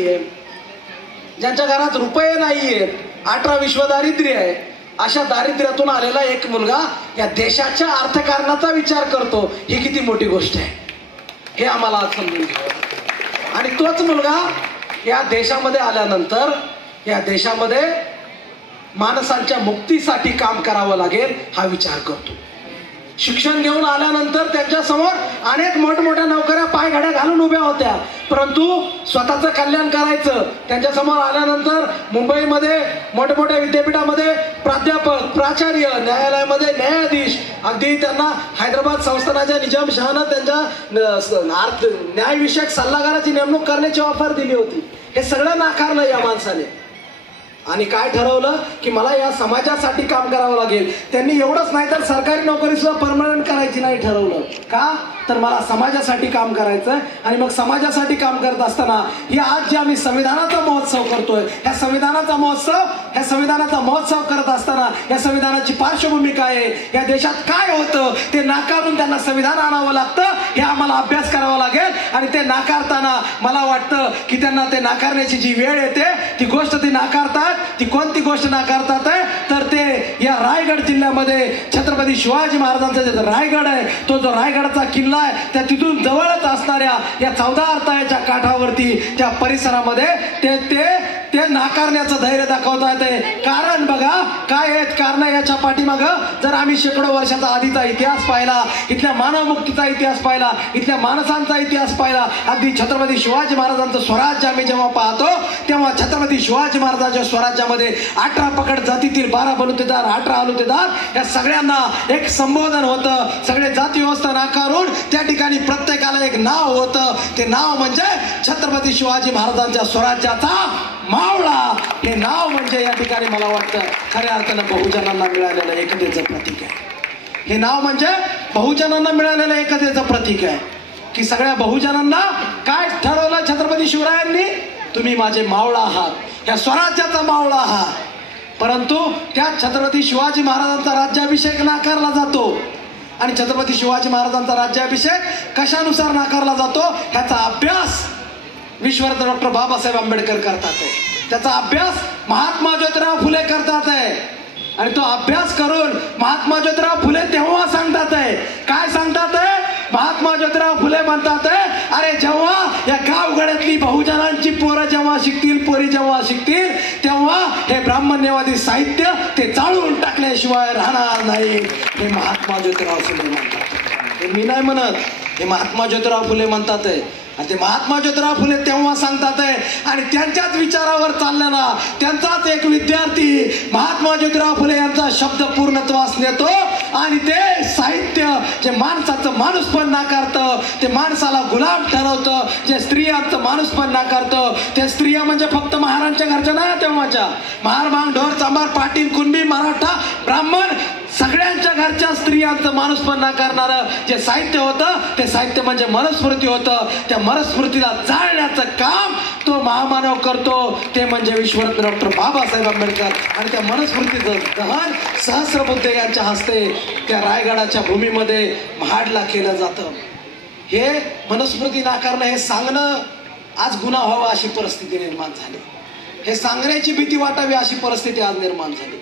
नाहीये, ज्यांच्या घरात रुपये नाहीयेत, 18 विश्व दारिद्र्य आहे, अशा दारिद्र्यातून आलेला एक मुलगा या देशाच्या अर्थकारणाचा विचार करतो, ही किती मोठी गोष्ट आहे हे आम्हाला आज समजून घ्यावं. आणि तोच मुलगा या देशामध्ये आल्यानंतर या देशामध्ये माणसांच्या मुक्तीसाठी काम करावं लागेल हा विचार करतो. शिक्षण घेऊन आल्यानंतर त्यांच्यासमोर अनेक मोठमोठ्या नोकऱ्या पायघड्या घालून उभ्या होत्या, परंतु स्वतःचं कल्याण करायचं त्यांच्यासमोर आल्यानंतर मुंबईमध्ये मोठमोठ्या विद्यापीठामध्ये प्राध्यापक, प्राचार्य, न्यायालयामध्ये न्यायाधीश, अगदी त्यांना हैदराबाद संस्थानाच्या निजामशहानं त्यांच्या न्यायविषयक सल्लागाराची नेमणूक करण्याची ऑफर दिली होती. हे सगळं नाकारलं या माणसाने आणि काय ठरवलं की मला या समाजासाठी काम करावं लागेल. त्यांनी एवढंच नाही तर सरकारी नोकरी सुद्धा परमनंट करायची नाही ठरवलं. का तर मला समाजासाठी काम करायचं. आणि मग समाजासाठी काम करत असताना ही आज जे आम्ही संविधानाचा महोत्सव करतोय, ह्या संविधानाचा महोत्सव करत असताना या संविधानाची पार्श्वभूमी काय आहे, या देशात काय होतं ते नाकारून त्यांना संविधान आणावं लागतं, हे आम्हाला अभ्यास करावा लागेल. आणि ते नाकारताना मला वाटतं की त्यांना ते नाकारण्याची जी वेळ येते ती गोष्ट ती नाकारतात. ती कोणती गोष्ट नाकारतात आहे तर ते या रायगड जिल्ह्यामध्ये छत्रपती शिवाजी महाराजांचा जे रायगड आहे, तो जो रायगडचा किल्ला आहे, त्या तिथून जवळच असणाऱ्या या 14 अर्थाच्या काठावरती त्या परिसरामध्ये ते नाकारण्याचं धैर्य दाखवता येते. कारण बघा काय आहेत कारण याच्या पाठीमागं. जर आम्ही शेकडो वर्षाचा आधीचा इतिहास पाहिला, इथल्या मानवमुक्तीचा इतिहास पाहिला, इथल्या माणसांचा इतिहास पाहिला, अगदी छत्रपती शिवाजी महाराजांचं स्वराज्य आम्ही जेव्हा पाहतो तेव्हा छत्रपती शिवाजी महाराजांच्या स्वराज्यामध्ये 18 पकड जातीतील 12 बलुतेदार, 18 आलुतेदार या सगळ्यांना एक संबोधन होतं. सगळे जाती व्यवस्था नाकारून त्या ठिकाणी प्रत्येकाला एक नाव होतं. ते नाव म्हणजे छत्रपती शिवाजी महाराजांच्या स्वराज्याचा मावळा. हे नाव म्हणजे या ठिकाणी मला वाटतं खऱ्या अर्थानं बहुजनांना मिळालेलं एकतेचं प्रतीक आहे. हे नाव म्हणजे बहुजनांना मिळालेलं एकतेचं प्रतीक आहे की सगळ्या बहुजनांना काय ठरवलं छत्रपती शिवरायांनी, तुम्ही माझे मावळा आहात, या स्वराज्याचा मावळा आहात. परंतु त्या छत्रपती शिवाजी महाराजांचा राज्याभिषेक नाकारला जातो. आणि छत्रपती शिवाजी महाराजांचा राज्याभिषेक कशानुसार नाकारला जातो ह्याचा अभ्यास विश्वरत्न डॉक्टर बाबासाहेब आंबेडकर करतात आहे. त्याचा अभ्यास महात्मा ज्योतिराव फुले करतात आहे. आणि तो अभ्यास करून महात्मा ज्योतिराव फुले तेव्हा सांगतात आहे, काय सांगतात आहे, महात्मा ज्योतिराव फुले म्हणतात आहे, अरे जेव्हा या गावगड्यातली बहुजनांची पोरं जेव्हा शिकतील, पोरी जेव्हा शिकतील, तेव्हा हे ब्राह्मण्यवादी साहित्य ते जाळून टाकल्याशिवाय राहणार नाही. हे महात्मा ज्योतिराव फुले म्हणतात. हे मी नाही म्हणत, हे महात्मा ज्योतिराव फुले म्हणतात आहे. आणि ते महात्मा ज्योतिराव फुले तेव्हा सांगतात आहे. आणि त्यांच्याच विचारावर चाललेला त्यांचाच एक विद्यार्थी महात्मा ज्योतिराव फुले यांचा शब्द पूर्णत्वास नेतो. आणि ते साहित्य जे माणसाचं माणूसपण नाकारतं, ते माणसाला गुलाम ठरवतं, जे स्त्रियांचं माणूसपण नाकारतं, ते स्त्रिया म्हणजे फक्त महाराजांच्या घरच्या नाही, तेव्हाच्या महार, मांग, ढोर, चांभार, पाटील, कुणबी, मराठा, ब्राह्मण सगळ्यांच्या घरच्या स्त्रियांचं माणूसपण नाकारणारं जे साहित्य होतं ते साहित्य म्हणजे मनुस्मृती होतं. त्या मनुस्मृतीला जाळण्याचं काम तो महामानव करतो, ते म्हणजे विश्वरत्न डॉक्टर बाबासाहेब आंबेडकर. आणि त्या मनुस्मृतीचं दहन सहस्रबुद्धे यांच्या हस्ते त्या रायगडाच्या भूमीमध्ये महाडला केलं जातं. हे मनुस्मृती नाकारणं हे सांगणं आज गुन्हा व्हावा अशी परिस्थिती निर्माण झाली. हे सांगण्याची भीती वाटावी अशी परिस्थिती आज निर्माण झाली.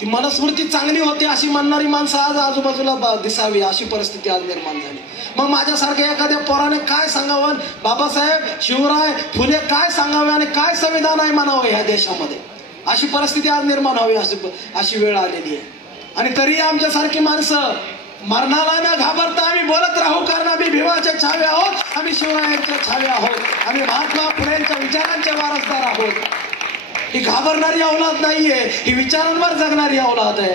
ती मनुस्मृती चांगली होती अशी म्हणणारी माणसं आज आजूबाजूला दिसावी अशी परिस्थिती आज निर्माण झाली. मग माझ्यासारख्या एखाद्या पोराने काय सांगावं, बाबासाहेब शिवराय फुले काय सांगावे आणि काय संविधान आहे म्हणावं ह्या देशामध्ये, अशी परिस्थिती आज निर्माण व्हावी अशी वेळ आलेली आहे. आणि तरी आमच्यासारखी माणसं मरणाला न घाबरता आम्ही बोलत राहू, कारण आम्ही भीमाचे छावे आहोत, आम्ही शिवरायांचे छावे आहोत, आम्ही महात्मा फुलेंच्या विचारांचे वारसदार आहोत. ही घाबरणारी औलाद नाहीये, ही विचारांवर जगणारी औलाद आहे.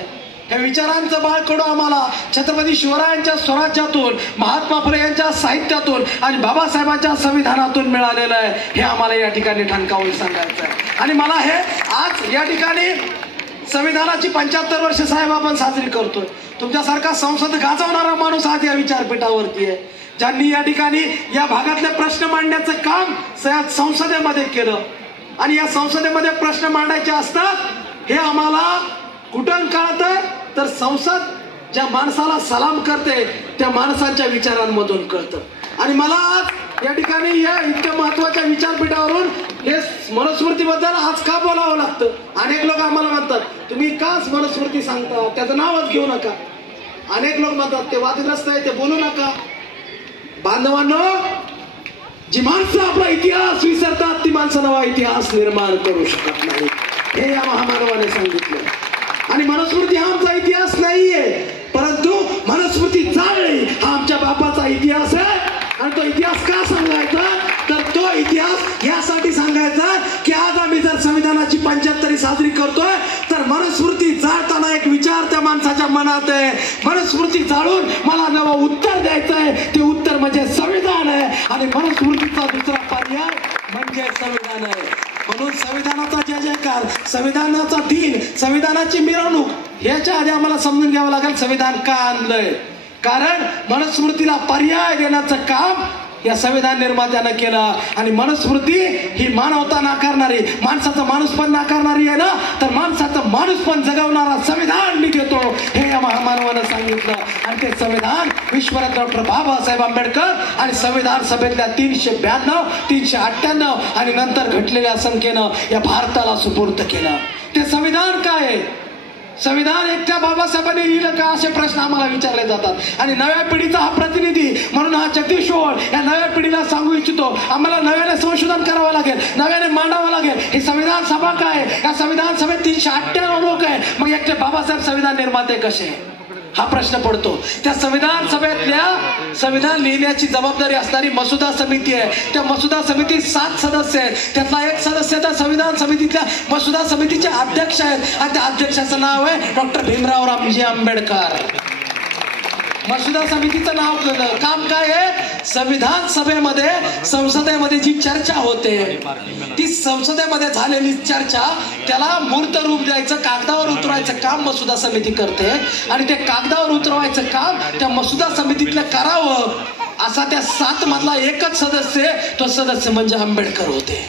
या विचारांचं बाळकडू आम्हाला छत्रपती शिवरायांच्या स्वराज्यातून, महात्मा फुले यांच्या साहित्यातून आणि बाबासाहेबांच्या संविधानातून मिळालेलं आहे. हे आम्हाला या ठिकाणी ठणकावून सांगायचं आहे. आणि मला हे आज या ठिकाणी संविधानाची 75 वर्ष साहेब आपण साजरी करतोय. तुमच्यासारखा संसद गाजवणारा माणूस आज या विचारपीठावरती आहे, ज्यांनी या ठिकाणी या भागातले प्रश्न मांडण्याचं काम संसदेमध्ये केलं. आणि या संसदेमध्ये प्रश्न मांडायचे असतात हे आम्हाला कुठून कळतं तर संसद ज्या माणसाला सलाम करते त्या माणसांच्या विचारांमधून कळतं. आणि मला आज या ठिकाणी या इतक्या महत्वाच्या विचारपीठावरून हे मनुस्मृतीबद्दल आज का बोलावं लागतं? अनेक लोक आम्हाला म्हणतात तुम्ही का मनुस्मृती सांगता, त्याचं नावच घेऊ नका. अनेक लोक म्हणतात ते वादग्रस्त आहे, ते बोलू नका. बांधवांनो, जी माणसं आपला इतिहास विसरतात ती माणसं नवा इतिहास निर्माण करू शकत नाही, हे या महामानवाने सांगितलं. आणि मनुस्मृती हा आमचा इतिहास नाहीये, परंतु मनुस्मृती जाळली हा आमच्या बापाचा इतिहास आहे. आणि तो इतिहास का सांगायचा, तर तो इतिहास यासाठी सांगायचा की आज आम्ही जर संविधानाची 75वी साजरी करतोय तर मनुस्मृती जाळताना एक विचार त्या माणसाच्या मनात आहे. मनुस्मृती जाळून मला नवं उत्तर द्यायचं आहे, ते उत्तर म्हणजे संविधान आहे. आणि मनुस्मृतीचा दुसरा पर्याय म्हणजे संविधान आहे. म्हणून संविधानाचा जय जयकार, संविधानाचा दिन, संविधानाची मिरवणूक, ह्याच्या आधी आम्हाला समजून घ्यावं लागेल संविधान का आणलंय. कारण मनुस्मृतीला पर्याय देण्याचं काम या संविधान निर्मात्यानं केलं. आणि मनुस्मृती ही मानवता नाकारणारी, माणसाचं माणूसपण नाकारणारी आहे ना, तर माणसाचं माणूसपण जगवणारा संविधान मी घेतो, हे या महामानवानं सांगितलं. आणि ते संविधान विश्वरत्न डॉक्टर बाबासाहेब आंबेडकर आणि संविधान सभेतल्या 392, 398 आणि नंतर घटलेल्या संख्येनं या भारताला सुपूर्द केलं. ते संविधान काय आहे? संविधान एकट्या बाबासाहेबांनी लिहिलं का, असे प्रश्न आम्हाला विचारले जातात. आणि नव्या पिढीचा हा प्रतिनिधी म्हणून हा जगदीश ओळ या नव्या पिढीला सांगू इच्छितो, आम्हाला नव्याने संशोधन करावं लागेल, नव्याने मांडावं लागेल. ही संविधान सभा काय? या संविधान सभेत 398 लोक आहे, मग एकटे बाबासाहेब संविधान निर्माते कसे, हा प्रश्न पडतो. त्या संविधान सभेतल्या संविधान लिहिण्याची जबाबदारी असणारी मसुदा समिती आहे. त्या मसुदा समितीत 7 सदस्य आहेत. त्यातला एक सदस्य त्या संविधान समितीतल्या मसुदा समितीचे अध्यक्ष आहेत आणि त्या अध्यक्षाचं नाव आहे डॉक्टर भीमराव रामजी आंबेडकर. मसुदा समितीचं नाव, काम काय आहे? संविधान सभेमध्ये, संसदेमध्ये जी चर्चा होते ती संसदेमध्ये झालेली चर्चा त्याला मूर्त रूप द्यायचं, कागदावर उतरवायचं काम मसुदा समिती करते. आणि ते कागदावर उतरवायचं काम त्या मसुदा समितीतलं करावं असा त्या 7 मधला एकच सदस्य, तो सदस्य म्हणजे आंबेडकर होते.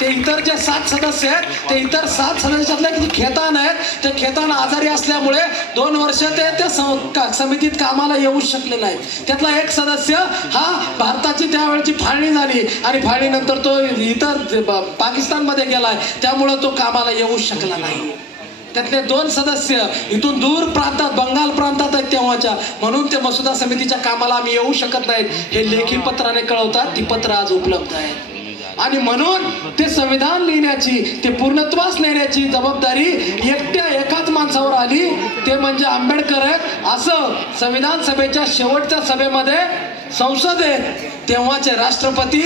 ते इतर जे 7 सदस्य आहेत, ते इतर 7 सदस्यातले खेतान आहेत, ते खेतान आजारी असल्यामुळे 2 वर्ष ते त्या समितीत कामाला येऊ शकले नाहीत. त्यातला एक सदस्य हा भारताची त्यावेळेची फाळणी झाली आणि फाळणीनंतर तो इतर पाकिस्तानमध्ये गेलाय, त्यामुळे तो कामाला येऊ शकला नाही. त्यातले 2 सदस्य इथून दूर प्रांतात, बंगाल प्रांतात आहेत तेव्हाच्या, म्हणून ते मसुदा समितीच्या कामाला आम्ही येऊ शकत नाहीत, हे लेखी पत्राने कळवतात. ती पत्र आज उपलब्ध आहे. आणि म्हणून ते संविधान लिहिण्याची, ते पूर्णत्वास नेण्याची जबाबदारी एकाच माणसावर आली, ते म्हणजे आंबेडकर आहेत. असं संविधान सभेच्या शेवटच्या सभेमध्ये संसदेत तेव्हाचे राष्ट्रपती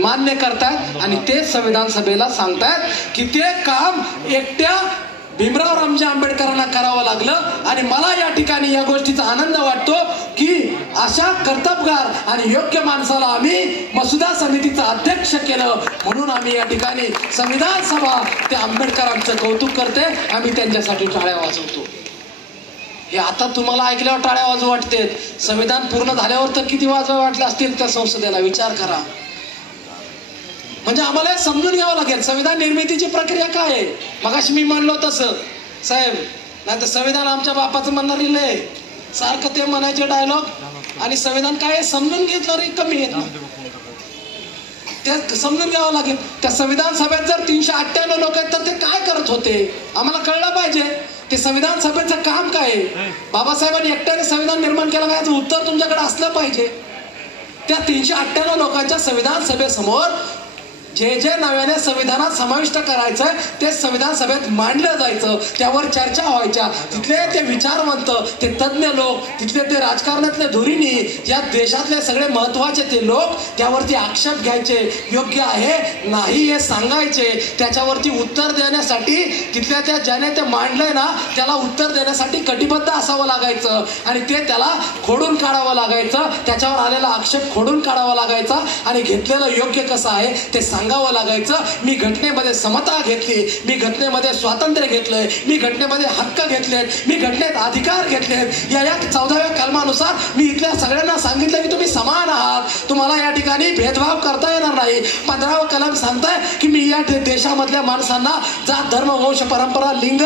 मान्य करतात आणि ते संविधान सभेला सांगतात की ते काम एकट्या भीमराव रामजी आंबेडकरांना करावं लागलं. आणि मला या ठिकाणी या गोष्टीचा आनंद वाटतो की अशा कर्तबगार आणि योग्य माणसाला आम्ही मसुदा समितीचा अध्यक्ष केलं, म्हणून आम्ही या ठिकाणी संविधान सभा ते आंबेडकरांचं कौतुक करते, आम्ही त्यांच्यासाठी टाळ्या वाजवतो. हे आता तुम्हाला ऐकल्यावर टाळ्या वाजवू वाटते, संविधान पूर्ण झाल्यावर तर किती वाजवा वाटले असतील त्या संसदेला, विचार करा. म्हणजे आम्हाला समजून घ्यावं लागेल संविधान निर्मितीची प्रक्रिया काय आहे. मगाशी मी म्हणलो तसं साहेब, नाही तर संविधान आमच्या बापाचं म्हणणारी लय सारखं ते म्हणायचे डायलॉग, आणि संविधान काय समजून घेतलं रे कमी आहेत, ते समजून घ्यावं लागेल. त्या संविधान सभेत जर 398 लोक आहेत तर ते काय करत होते आम्हाला कळलं पाहिजे. ते संविधान सभेचं काम काय आहे, बाबासाहेबांनी एकट्याने संविधान निर्माण केलं काय, याचं उत्तर तुमच्याकडे असलं पाहिजे. त्या 398 लोकांच्या संविधान सभेसमोर जे जे नव्याने संविधानात समाविष्ट करायचं ते संविधान सभेत मांडलं जायचं, त्यावर चर्चा व्हायच्या. तिथले ते विचारवंत, ते तज्ज्ञ लोक, तिथले ते राजकारणातले धुरीणी, या देशातले सगळे महत्वाचे ते लोक त्यावरती आक्षेप घ्यायचे, योग्य आहे नाही हे सांगायचे, त्याच्यावरती उत्तर देण्यासाठी तिथल्या त्या ज्याने ते मांडलंय ना त्याला उत्तर देण्यासाठी कटिबद्ध असावं लागायचं. आणि ते त्याला खोडून काढावं लागायचं, त्याच्यावर आलेला आक्षेप खोडून काढावा लागायचा आणि घेतलेलं योग्य कसं आहे ते सांगावं लागायचं, मी घटनेमध्ये समता घेतली, मी घटनेमध्ये स्वातंत्र्य घेतलंय, मी घटनेमध्ये हक्क घेतलेत, मी घटनेत अधिकार घेतलेत. या 14व्या कलमानुसार मी इथल्या सगळ्यांना सांगितलं की तुम्ही समान आहात, तुम्हाला या ठिकाणी भेदभाव करता येणार नाही. 15वं कलम सांगताय की मी या देशामधल्या माणसांना जात, धर्म, वंश, परंपरा, लिंग,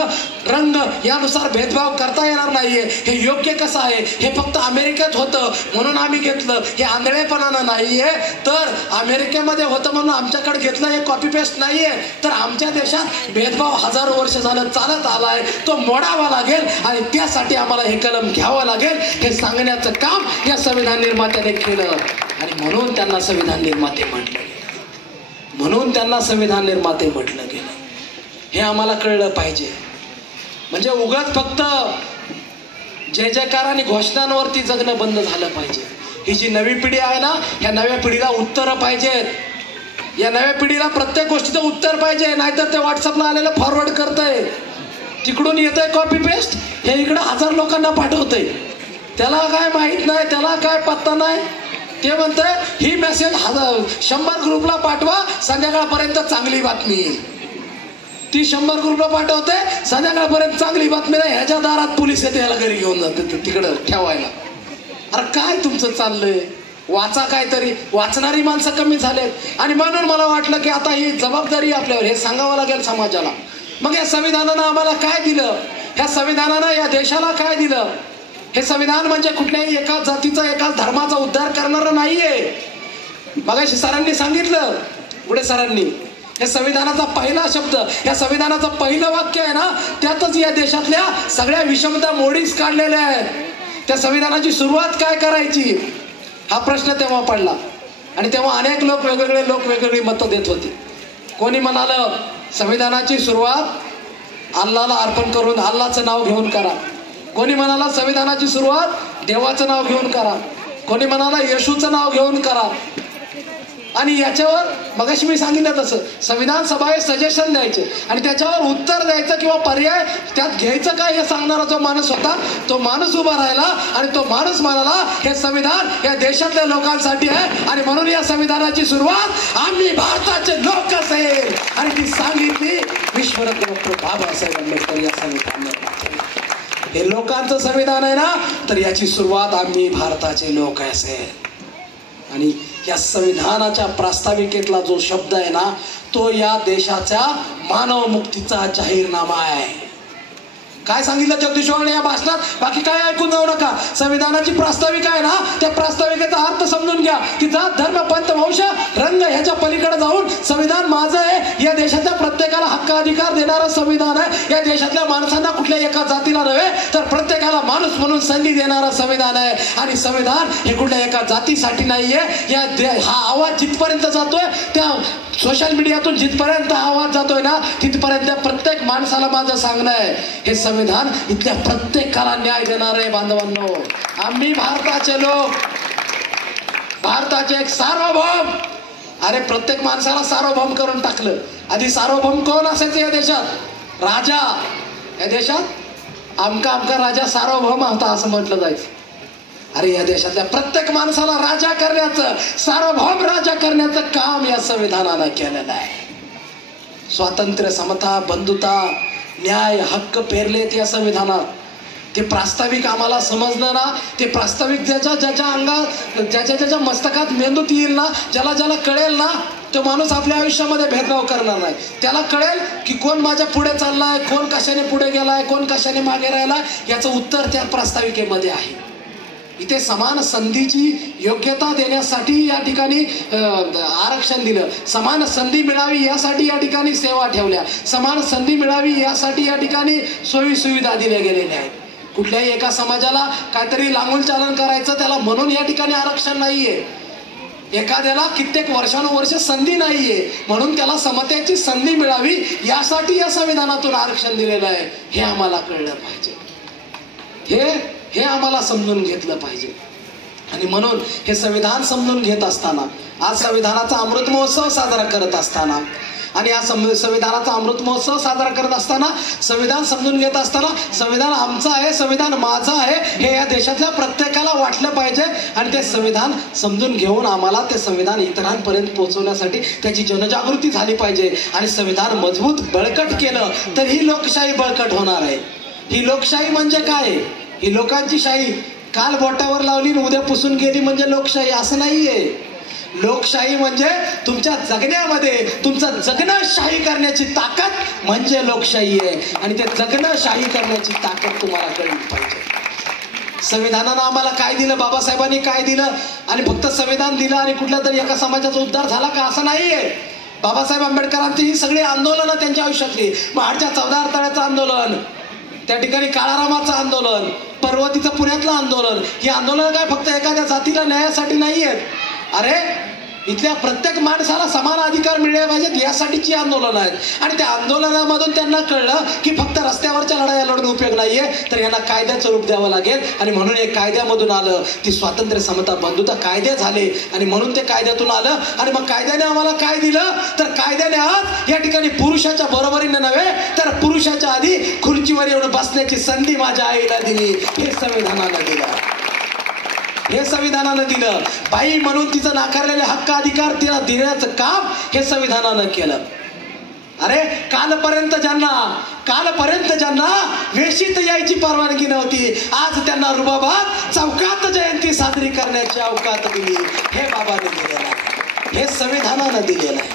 रंग यानुसार भेदभाव करता येणार नाहीये. हे योग्य कसं आहे? हे फक्त अमेरिकेत होतं म्हणून आम्ही घेतलं, हे आंधळेपणानं नाहीये. तर अमेरिकेमध्ये होतं म्हणून आमच्याकडे घेतलं, हे कॉपी पेस्ट नाहीये. तर आमच्या देशात भेदभाव हजारो वर्ष झालं चालत आलाय, तो मोडावा लागेल आणि त्यासाठी आम्हाला हे कलम घ्यावं लागेल. हे सांगण्याचं काम या संविधान निर्मात्याने केलं आणि म्हणून त्यांना संविधान निर्माते म्हटलं गेलं, म्हणून त्यांना संविधान निर्माते म्हटलं गेलं. हे आम्हाला कळलं पाहिजे. म्हणजे उगाच फक्त जय जयकार आणि घोषणांवरती जगणं बंद झालं पाहिजे. ही जी नवी पिढी आहे ना, ह्या नव्या पिढीला उत्तरं पाहिजेत. या नव्या पिढीला प्रत्येक गोष्टीचं उत्तर पाहिजे, नाहीतर ते व्हॉट्सअपला आलेलं फॉरवर्ड करतंय, तिकडून येतंय कॉपी पेस्ट, हे इकडं 1000 लोकांना पाठवतंय. त्याला काय माहित नाही, त्याला काय पत्ता नाही. ते म्हणतंय ही मेसेज 100 ग्रुपला पाठवा, संध्याकाळपर्यंत चांगली बातमी येईल. ती 100 ग्रुपला पाठवते, संध्याकाळपर्यंत चांगली बातमी नाही, ह्याच्या दारात पोलीस येते, ह्याला घरी घेऊन जाते तिकडं ठेवायला. अरे काय तुमचं चाललंय? वाचा काहीतरी. वाचणारी माणसं कमी झालेत आणि म्हणून मला वाटलं की आता ही जबाबदारी आपल्यावर, हे सांगावं लागेल समाजाला. मग या संविधानानं आम्हाला काय दिलं? ह्या संविधानानं या देशाला काय दिलं? हे संविधान म्हणजे कुठल्याही एका जातीचा, एका धर्माचा उद्धार करणारं नाहीये. मगाशी सरांनी सांगितलं, पुढे सरांनी, या संविधानाचा पहिला शब्द, या संविधानाचं पहिलं वाक्य आहे ना, त्यातच या देशातल्या सगळ्या विषमता मोडीच काढलेल्या आहेत. त्या संविधानाची सुरुवात काय करायची हा प्रश्न तेव्हा पडला आणि तेव्हा अनेक लोक वेगवेगळी मतं देत होते. कोणी म्हणालं संविधानाची सुरुवात अल्लाला अर्पण करून, अल्लाचं नाव घेऊन करा. कोणी म्हणाला संविधानाची सुरुवात देवाचं नाव घेऊन करा. कोणी म्हणाला येशूचं नाव घेऊन करा. आणि याच्यावर मगाशी मी सांगितलं तसं संविधान सभा हे सजेशन द्यायचे आणि त्याच्यावर उत्तर द्यायचं किंवा पर्याय त्यात घ्यायचं काय हे सांगणारा जो माणूस होता, तो माणूस उभा राहिला आणि तो माणूस म्हणाला हे संविधान या देशातल्या लोकांसाठी आहे आणि म्हणून या संविधानाची सुरुवात आम्ही भारताचे लोक असेल. आणि ती सांगितली विश्वरत्न डॉक्टर बाबासाहेब आंबेडकर या संविधानाने. हे लोकांचं संविधान आहे ना, तर याची सुरुवात आम्ही भारताचे लोक असेल. आणि या संविधानाच्या प्रास्ताविकेतला जो शब्द आहे ना, तो या देशाच्या मानव मुक्तीचा जाहीरनामा आहे. काय सांगितलं जगदीश वाळके या भाषणात? बाकी काय ऐकून जाऊ नका. संविधानाची प्रास्ताविका आहे ना, त्या प्रास्ताविकेचा अर्थ समजून घ्या की जात, धर्म, पंथ, वंश, रंग ह्याच्या पलीकडे जाऊन संविधान माझं आहे. या देशातल्या प्रत्येकाला हक्क अधिकार देणारं संविधान आहे. या देशातल्या माणसांना कुठल्या एका जातीला नव्हे तर प्रत्येकाला माणूस म्हणून संधी देणारं संविधान आहे. आणि संविधान हे कुठल्या एका जातीसाठी नाहीये. हा आवाज जिथपर्यंत जातोय, त्या सोशल मीडियातून जिथपर्यंत आवाज जातोय ना, तिथपर्यंत प्रत्येक माणसाला माझं सांगणं आहे, हे संविधान इथल्या प्रत्येकाला न्याय देणार आहे. बांधवांनो, आम्ही भारताचे लोक, भारताचे एक सार्वभौम. अरे प्रत्येक माणसाला सार्वभौम करून टाकलं. आधी सार्वभौम कोण असायचं या देशात? राजा. या देशात आमका राजा सार्वभौम होता असं म्हटलं जायचं. अरे या देशातल्या प्रत्येक माणसाला राजा करण्याचं, सार्वभौम राजा करण्याचं काम या संविधानानं केलेलं आहे. स्वातंत्र्य, समता, बंधुता, न्याय, हक्क पेरलेत या संविधानात. ते प्रास्ताविक आम्हाला समजलं ना, ते प्रास्ताविक ज्याच्या अंगात, ज्याच्या मस्तकात मेंदूत येईल ना, ज्याला कळेल ना, तो माणूस आपल्या आयुष्यामध्ये भेदभाव करणार नाही. त्याला कळेल की कोण माझ्या पुढे चाललाय, कोण कशाने पुढे गेलाय, कोण कशाने मागे राहिलाय, याचं उत्तर त्या प्रास्ताविकेमध्ये आहे. इथे समान संधीची योग्यता देण्यासाठी या ठिकाणी आरक्षण दिलं. समान संधी मिळावी यासाठी या ठिकाणी सेवा ठेवल्या. समान संधी मिळावी यासाठी या ठिकाणी सोयी सुविधा दिल्या गेलेल्या आहेत. कुठल्याही एका समाजाला काहीतरी लांगूल चालन करायचं त्याला म्हणून या ठिकाणी आरक्षण नाहीये. एखाद्याला कित्येक वर्षानुवर्ष संधी नाहीये म्हणून त्याला समतेची संधी मिळावी यासाठी या संविधानातून आरक्षण दिलेलं आहे. हे आम्हाला कळलं पाहिजे, हे आम्हाला समजून घेतलं पाहिजे. आणि म्हणून हे संविधान समजून घेत असताना, आज संविधानाचा अमृत महोत्सव साजरा करत असताना आणि या संविधानाचा अमृत महोत्सव साजरा करत असताना, संविधान समजून घेत असताना, संविधान आमचं आहे, संविधान माझं आहे हे या देशातल्या प्रत्येकाला वाटलं पाहिजे. आणि ते संविधान समजून घेऊन आम्हाला ते संविधान इतरांपर्यंत पोहोचवण्यासाठी त्याची जनजागृती झाली पाहिजे. आणि संविधान मजबूत बळकट केलं तर ही लोकशाही बळकट होणार आहे. ही लोकशाही म्हणजे काय? ही लोकांची शाही. काल बोटावर लावली आणि उद्या पुसून गेली म्हणजे लोकशाही असं नाहीये. लोकशाही म्हणजे तुमच्या जगण्यामध्ये तुमचं जगणं शाही करण्याची ताकद म्हणजे लोकशाही आहे. आणि ते जगणं शाही करण्याची ताकद तुम्हाला कळली पाहिजे. संविधानानं आम्हाला काय दिलं, बाबासाहेबांनी काय दिलं, आणि फक्त संविधान दिलं आणि कुठल्या तरी एका समाजाचा उद्धार झाला का असं नाहीये. बाबासाहेब आंबेडकरांची ही सगळी आंदोलनं त्यांच्या आयुष्यातली, महाडच्या 14 तळ्याचं आंदोलन, त्या ठिकाणी काळारामाचं आंदोलन, पर्वतीचं पुण्यातलं आंदोलन, ही आंदोलन काय फक्त एखाद्या जातीला न्यायासाठी नाही आहेत. अरे इथल्या प्रत्येक माणसाला समान अधिकार मिळले पाहिजेत यासाठीची आंदोलन आहेत. आणि त्या आंदोलनामधून त्यांना कळलं की फक्त रस्त्यावरच्या लढाया लढून उपयोग नाहीये, तर यांना कायद्याचं रूप द्यावं लागेल. आणि म्हणून हे कायद्यामधून आलं, ती स्वातंत्र्य, समता, बंधुता कायदे झाले. आणि म्हणून ते कायद्यातून आलं. आणि मग कायद्याने आम्हाला काय दिलं, तर कायद्याने आज या ठिकाणी पुरुषाच्या बरोबरीने नव्हे तर पुरुषाच्या आधी खुर्चीवर येऊन बसण्याची संधी माझ्या आईला दिली. हे संविधानानं दिलं. हे संविधानानं दिलं. बाई म्हणून तिचं नाकारलेले हक्क अधिकार तिला देण्याचं काम हे संविधानानं केलं. अरे कालपर्यंत ज्यांना वेशीत यायची परवानगी नव्हती, आज त्यांना रुबाबात चौकात जयंती साजरी करण्याची अवकात दिली. हे बाबाने दिलेलं आहे, हे संविधानानं दिलेलं आहे.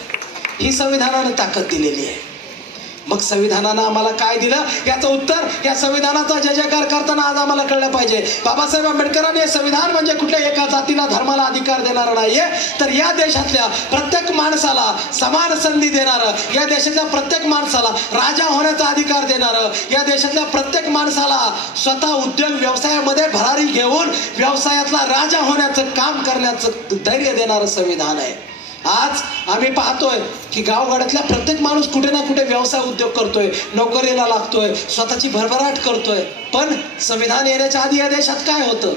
ही संविधानानं ताकद दिलेली आहे. मग संविधानानं आम्हाला काय दिलं याचं उत्तर या संविधानाचा जय जयकार करताना आज आम्हाला कळलं पाहिजे. बाबासाहेब आंबेडकरांनी हे संविधान म्हणजे कुठल्या एका जातीला धर्माला अधिकार देणारं नाहीये, तर या देशातल्या प्रत्येक माणसाला समान संधी देणारं, या देशातल्या प्रत्येक माणसाला राजा होण्याचा अधिकार देणारं, या देशातल्या प्रत्येक माणसाला स्वतः उद्योग व्यवसायामध्ये भरारी घेऊन व्यवसायातला राजा होण्याचं काम करण्याचं धैर्य देणारं संविधान आहे. आज आम्ही पाहतोय की गावगाड्यातल्या प्रत्येक माणूस कुठे ना कुठे व्यवसाय उद्योग करतोय, नोकरीला लागतोय, स्वतःची भरभराट करतोय. पण संविधान येण्याच्या आधी या देशात काय होतं?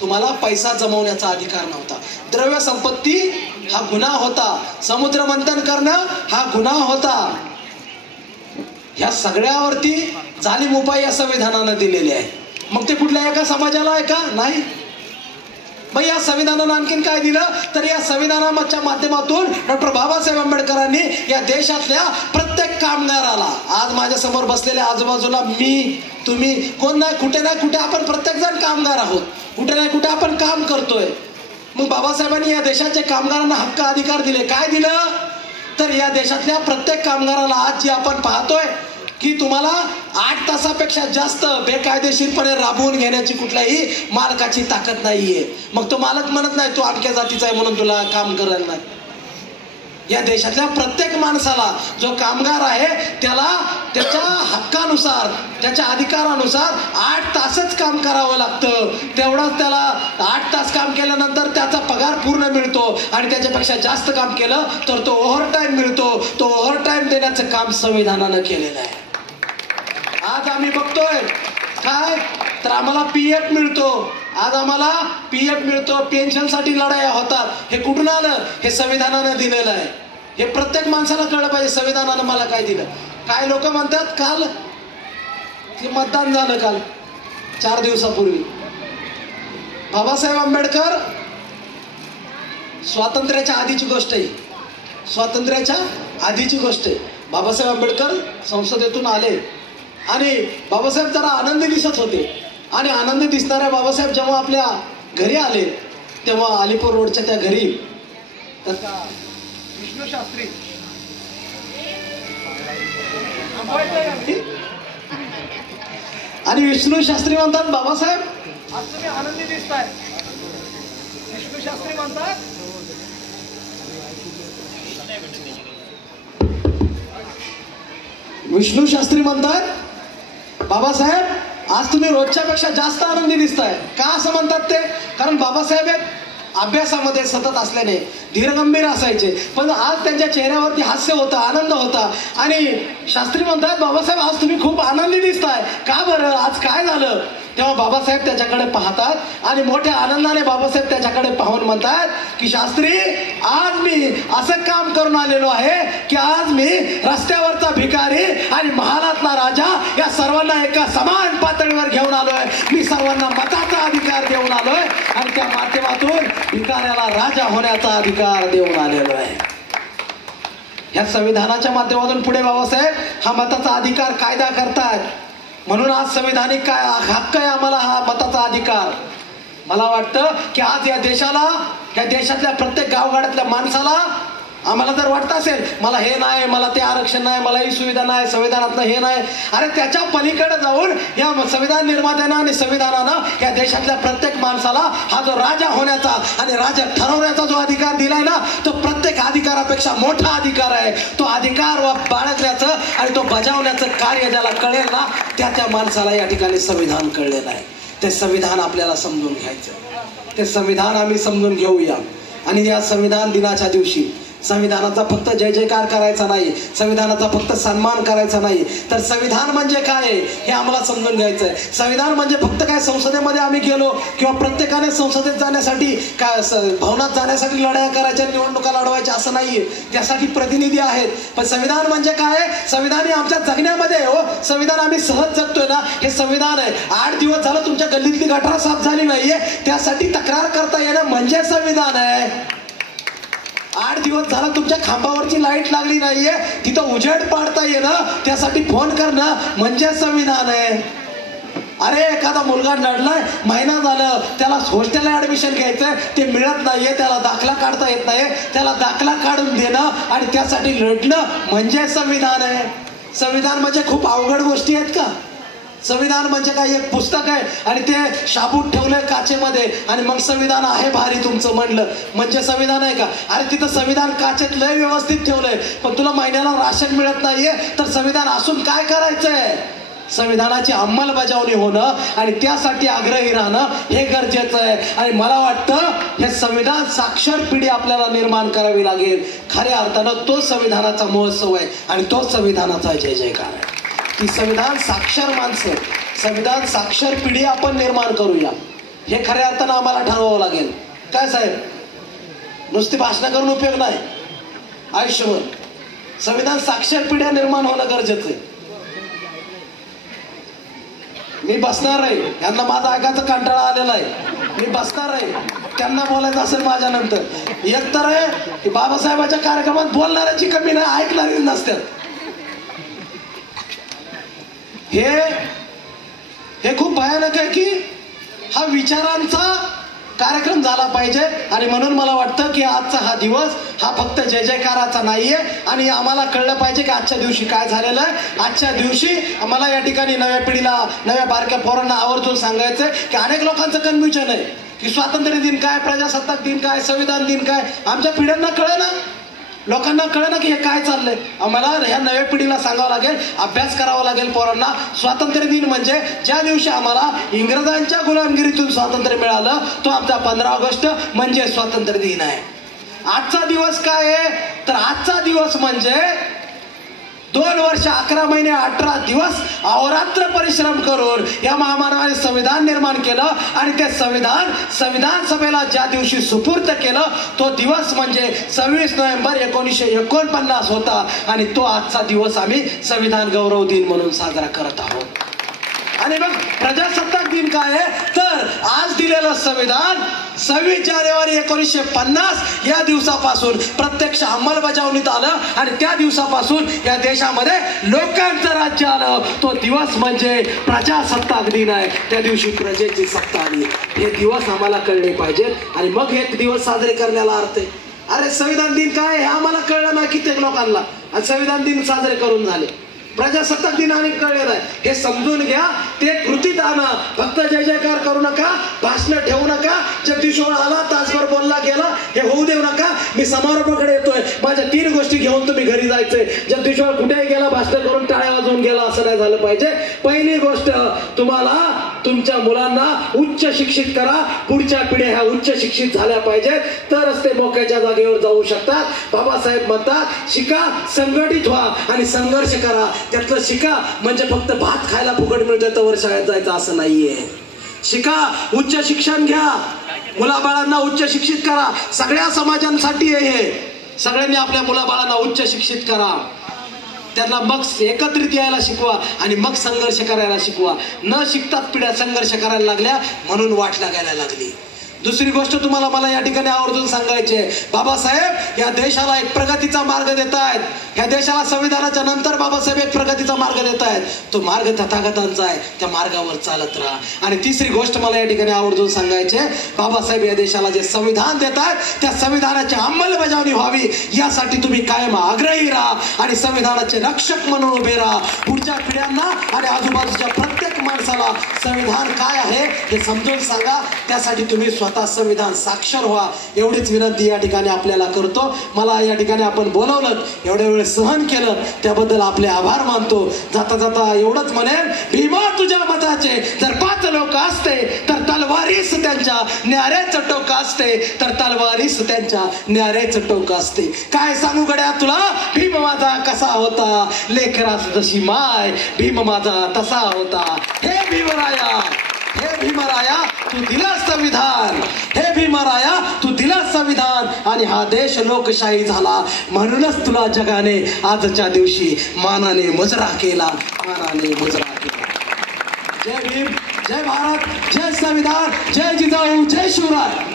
तुम्हाला पैसा जमवण्याचा अधिकार नव्हता, द्रव्य संपत्ती हा गुन्हा होता, समुद्र मंथन करणं हा गुन्हा होता. ह्या सगळ्यावरती जालीम उपाय या संविधानानं दिलेले आहे. मग ते कुठल्या एका समाजाला आहे का? नाही. मग या संविधानानं आणखीन काय दिलं, तर या संविधानाच्या माध्यमातून डॉक्टर बाबासाहेब आंबेडकरांनी या देशातल्या प्रत्येक कामगाराला, आज माझ्या समोर बसलेल्या आजूबाजूला मी, तुम्ही, कोण नाही कुठे ना कुठे आपण प्रत्येक जण कामगार आहोत, कुठे ना कुठे आपण काम करतोय. मग बाबासाहेबांनी या देशाच्या कामगारांना हक्क अधिकार दिले. काय दिलं, तर या देशातल्या प्रत्येक कामगाराला आज जे आपण पाहतोय की तुम्हाला 8 तासापेक्षा जास्त बेकायदेशीरपणे राबवून घेण्याची कुठल्याही मालकाची ताकद नाहीये. मग तो मालक म्हणत नाही तू अमक्या जातीचा आहे म्हणून तुला काम करायला नाही. या देशातल्या प्रत्येक माणसाला, जो कामगार आहे त्याला त्याच्या हक्कानुसार, त्याच्या अधिकारानुसार 8 तासच काम करावं लागतं. तेवढंच त्याला 8 तास काम केल्यानंतर त्याचा पगार पूर्ण मिळतो. आणि त्याच्यापेक्षा जास्त काम केलं तर तो ओव्हरटाईम मिळतो. तो ओव्हरटाईम देण्याचं काम संविधानानं केलेलं आहे. आज आम्ही बघतोय काय, तर आम्हाला पीएफ मिळतो. आज आम्हाला पीएफ मिळतो, पेन्शनसाठी लढाया होतात. हे कुठून आलं? हे संविधानानं दिलेलं आहे. हे प्रत्येक माणसाला कळलं पाहिजे संविधानानं मला काय दिलं. काय लोक म्हणतात काल की मतदान झालं, काल 4 दिवसापूर्वी. बाबासाहेब आंबेडकर स्वातंत्र्याच्या आधीची गोष्ट आहे, स्वातंत्र्याच्या आधीची गोष्ट आहे. बाबासाहेब आंबेडकर संसदेतून आले आणि बाबासाहेब जरा आनंदी दिसत होते. आणि आनंदी दिसणाऱ्या बाबासाहेब जेव्हा आपल्या घरी आले तेव्हा अलीपूर रोडच्या त्या घरी विष्णू शास्त्री आणि विष्णू शास्त्री म्हणतात बाबासाहेब आज तुम्ही आनंदी दिसताय. विष्णू शास्त्री म्हणतात बाबासाहेब आज तुम्ही रोजच्यापेक्षा जास्त आनंदी दिसताय. का असं म्हणतात ते? कारण बाबासाहेब अभ्यासामध्ये सतत असल्याने धीरगंभीर असायचे, पण आज त्यांच्या चेहऱ्यावरती हास्य होतं, आनंद होता. आणि शास्त्री म्हणतात बाबासाहेब आज तुम्ही खूप आनंदी दिसताय. का बरं, आज काय झालं? तेव्हा बाबासाहेब त्याच्याकडे पाहतात आणि मोठ्या आनंदाने बाबासाहेब त्याच्याकडे पाहून म्हणतात की शास्त्री, आज मी असं काम करून आलेलो आहे की आज मी रस्त्यावरचा भिकारी आणि महालातला राजा या सर्वांना एका समान पातळीवर घेऊन आलोय. मी सर्वांना मताचा अधिकार देऊन आलोय आणि त्या माध्यमातून भिकाऱ्याला राजा होण्याचा अधिकार देऊन आलेलो आहे. या संविधानाच्या माध्यमातून पुढे बाबासाहेब हा मताचा अधिकार कायदा करतात. म्हणून आज संविधानिक काय हक्क आहे आम्हाला हा मताचा अधिकार. मला वाटतं की आज या देशाला, या देशातल्या प्रत्येक गावगाड्यातल्या माणसाला आम्हाला जर वाटत असेल मला हे नाही, मला ते आरक्षण नाही, मला ही सुविधा नाही, संविधानातलं हे नाही, अरे त्याच्या पलीकडे जाऊन या संविधान निर्मात्यानं आणि संविधानानं या देशातल्या प्रत्येक माणसाला हा जो राजा होण्याचा आणि राजा ठरवण्याचा जो अधिकार दिलाय ना, तो प्रत्येक अधिकारापेक्षा मोठा अधिकार आहे. तो अधिकार बाळगण्याचं आणि तो बजावण्याचं कार्य ज्याला कळेल ना, त्या माणसाला या ठिकाणी संविधान कळलेलं आहे. ते संविधान आपल्याला समजून घ्यायचं. ते संविधान आम्ही समजून घेऊया आणि या संविधान दिनाच्या दिवशी संविधानाचा फक्त जय जयकार करायचा नाही, संविधानाचा फक्त सन्मान करायचा नाही, तर संविधान म्हणजे काय हे आम्हाला समजून घ्यायचं आहे. संविधान म्हणजे फक्त काय संसदेमध्ये आम्ही गेलो किंवा प्रत्येकाने संसदेत जाण्यासाठी काय भवनात जाण्यासाठी लढाया करायच्या, निवडणुका लढवायच्या असं नाहीये. त्यासाठी प्रतिनिधी आहेत. पण संविधान म्हणजे काय? संविधान हे आमच्या जगण्यामध्ये हो, संविधान आम्ही सहज जगतोय ना, हे संविधान आहे. 8 दिवस झालं तुमच्या गल्लीतली गटार साफ झाली नाहीये, त्यासाठी तक्रार करता येणं म्हणजे संविधान आहे. 8 दिवस झाला तुमच्या खांबावरची लाईट लागली नाहीये, तिथं उजेड पाडता येणं, त्यासाठी फोन करणं म्हणजे संविधान आहे. अरे एखादा मुलगा नडलाय, महिना झालं, त्याला हॉस्टेलला ऍडमिशन घ्यायचंय, ते मिळत नाहीये, त्याला दाखला काढता येत नाही, त्याला दाखला काढून देणं आणि त्यासाठी लढणं म्हणजे संविधान आहे. संविधान म्हणजे खूप अवघड गोष्टी आहेत का? संविधान म्हणजे काय एक पुस्तक आहे आणि ते शाबूत ठेवलंय काचेमध्ये आणि मग संविधान आहे भारी तुमचं म्हणलं म्हणजे संविधान आहे का? अरे तिथं संविधान काचेत लय व्यवस्थित ठेवलंय, पण तुला महिन्याला राशन मिळत नाहीये, तर संविधान असून काय करायचंय? संविधानाची अंमलबजावणी होणं आणि त्यासाठी आग्रही राहणं हे गरजेचं आहे. आणि मला वाटतं हे संविधान साक्षर पिढी आपल्याला निर्माण करावी लागेल. खऱ्या अर्थानं तो संविधानाचा महोत्सव आहे आणि तो संविधानाचा जय जयकार आहे. की संविधान साक्षर माणसं, संविधान साक्षर पिढी आपण निर्माण करूया, हे खऱ्या अर्थानं आम्हाला ठरवावं लागेल. काय साहेब, नुसती भाषणं करून उपयोग नाही. आयुष्यभर संविधान साक्षर पिढ्या निर्माण होणं गरजेचं आहे. मी बसणार आहे, यांना माझा ऐकायचा कंटाळा आलेला आहे, मी बसणार आहे, त्यांना बोलायचं असेल माझ्या नंतर. एक तर आहे की बाबासाहेबाच्या कार्यक्रमात बोलणाऱ्याची कमी नाही, ऐकणारीच नसतात. हे खूप भयानक आहे की हा विचारांचा कार्यक्रम झाला पाहिजे. आणि म्हणून मला वाटतं की आजचा हा दिवस हा फक्त जय जयकाराचा नाहीये आणि आम्हाला कळलं पाहिजे की आजच्या दिवशी काय झालेलं आहे. आजच्या दिवशी आम्हाला या ठिकाणी नव्या पिढीला, नव्या बारक्या पोरांना आवर्जून सांगायचंय की अनेक लोकांचं कन्फ्युजन आहे की स्वातंत्र्य दिन काय, प्रजासत्ताक दिन काय, संविधान दिन काय. आमच्या पिढ्यांना कळे ना, लोकांना कळे ना की हे काय चाललंय. आम्हाला ह्या नव्या पिढीला सांगावं लागेल, अभ्यास करावा लागेल पोरांना. स्वातंत्र्य दिन म्हणजे ज्या दिवशी आम्हाला इंग्रजांच्या गुलामगिरीतून स्वातंत्र्य मिळालं, तो आमचा 15 ऑगस्ट म्हणजे स्वातंत्र्य दिन आहे. आजचा दिवस काय आहे, तर आजचा दिवस म्हणजे 2 वर्ष 11 महिने 18 दिवस अहोरात्र परिश्रम करून या महामानवाने संविधान निर्माण केलं आणि ते संविधान सभेला ज्या दिवशी सुपूर्द केलं, तो दिवस म्हणजे 26 नोव्हेंबर 1949 होता. आणि तो आजचा दिवस आम्ही संविधान गौरव दिन म्हणून साजरा करत आहोत. आणि मग प्रजासत्ताक दिन काय आहे, तर आज दिलेलं संविधान 26 जानेवारी 1950 या दिवसापासून प्रत्यक्ष अंमलबजावणीत आलं आणि त्या दिवसापासून या देशामध्ये लोकांचं राज्य आलं. तो दिवस म्हणजे प्रजासत्ताक दिन आहे. त्या दिवशी प्रजेची सत्ता आली. हे दिवस आम्हाला कळले पाहिजेत आणि मग हे दिवस साजरे करण्याला अर्थ आहे. अरे संविधान दिन काय हे आम्हाला कळलं नाही कित्येक लोकांना, आणि संविधान दिन साजरे करून झाले. प्रजासत्ताक दिनाने कळलेलं आहे, हे समजून घ्या. ते कृतीत आणा. फक्त जय जयकार करू नका, भाषण ठेवू नका. जगदीश्वर आला, तासभर बोलला गेला, हे होऊ देऊ नका. मी समारोपाकडे येतोय, माझ्या 3 गोष्टी घेऊन तुम्ही घरी जायचंय. जगदीश्वर कुठेही गेला, भाषण करून टाळ्या वाजवून गेला असं नाही झालं पाहिजे. पहिली गोष्ट, तुम्हाला तुमच्या मुलांना उच्च शिक्षित करा. पुढच्या पिढ्या ह्या उच्च शिक्षित झाल्या पाहिजेत, तरच ते मोक्याच्या जागेवर जाऊ शकतात. बाबासाहेब म्हणतात, शिका, संघटित व्हा आणि संघर्ष करा. त्यातलं शिका म्हणजे फक्त भात खायला फुकट मिळतोय तर शाळेत जायचं असं नाहीये. शिका, उच्च शिक्षण घ्या, मुलाबाळांना उच्च शिक्षित करा. सगळ्या समाजांसाठी आहे हे. सगळ्यांनी आपल्या मुलाबाळांना उच्च शिक्षित करा, त्यांना मग एकत्रित यायला शिकवा आणि मग संघर्ष करायला शिकवा. न शिकताच पिढ्या संघर्ष करायला लागल्या म्हणून वाट लागायला लागली. दुसरी गोष्ट तुम्हाला मला या ठिकाणी आवर्जून सांगायची आहे, बाबासाहेब या देशाला एक प्रगतीचा मार्ग देत आहेत. या देशाला संविधानाच्या नंतर बाबासाहेब एक प्रगतीचा मार्ग देत आहेत. तो मार्ग तथागतांचा आहे, त्या मार्गावर चालत राहा. आणि तिसरी गोष्ट मला या ठिकाणी आवर्जून सांगायची आहे, बाबासाहेब या देशाला जे संविधान देत आहेत त्या संविधानाची अंमलबजावणी व्हावी यासाठी तुम्ही कायम आग्रही राहा आणि संविधानाचे रक्षक म्हणून उभे राहा. पुढच्या पिढ्यांना आणि आजूबाजूच्या प्रत्येक माणसाला संविधान काय आहे हे समजून सांगा. त्यासाठी तुम्ही स्वतः संविधान साक्षर व्हा. एवढीच विनंती या ठिकाणी आपल्याला करतो. मला या ठिकाणी आपण बोलावलं, एवढ्या वेळ सहन केलं त्याबद्दल आपले आभार मानतो. जाता जाता एवढंच म्हणेन, भीमा तुझ्या मताचे जर 5 लोक असते तर तलवारीस त्यांच्या न्याऱ्याचं टोक असते, तर तलवारीस त्यांच्या न्याऱ्याचं टोक असते. काय सांगू गड्या तुला, भीम माझा कसा होता, लेकरास जशी माय भीम माझा तसा होता. हे भीमराया, हे भीमराया तू दिलास संविधान, हे भीमराया तू दिलास संविधान आणि हा देश लोकशाही झाला. म्हणूनच तुला जगाने आजच्या दिवशी मानाने मुजरा केला, मानाने मुजरा केला. जय भीम, जय भारत, जय संविधान, जय जिजाऊ, जय शिवराय.